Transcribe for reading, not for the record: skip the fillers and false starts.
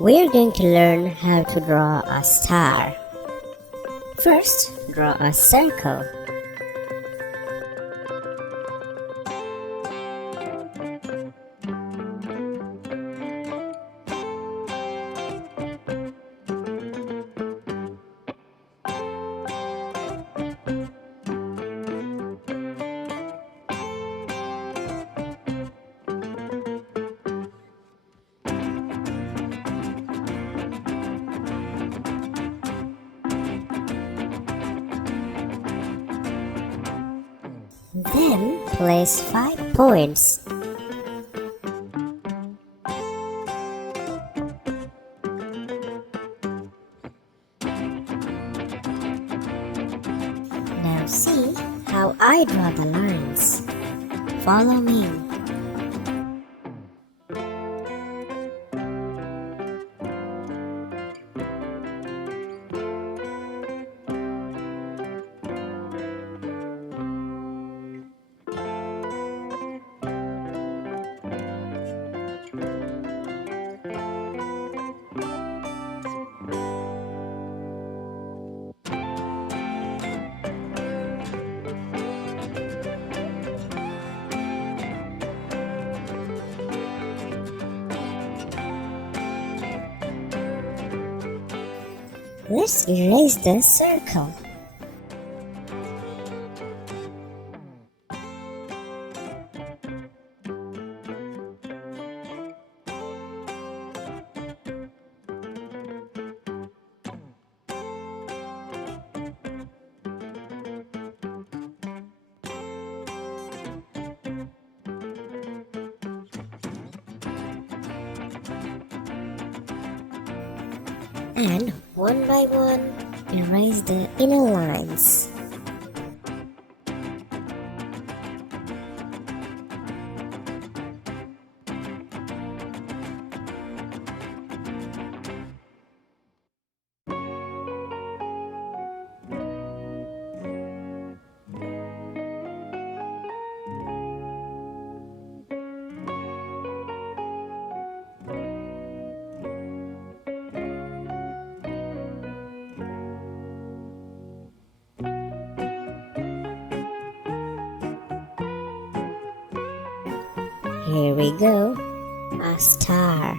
We're going to learn how to draw a star. First, draw a circle. Then place 5 points. Now see how I draw the lines. Follow me. Let's erase the circle. And one by one, erase the inner lines. Here we go, a star.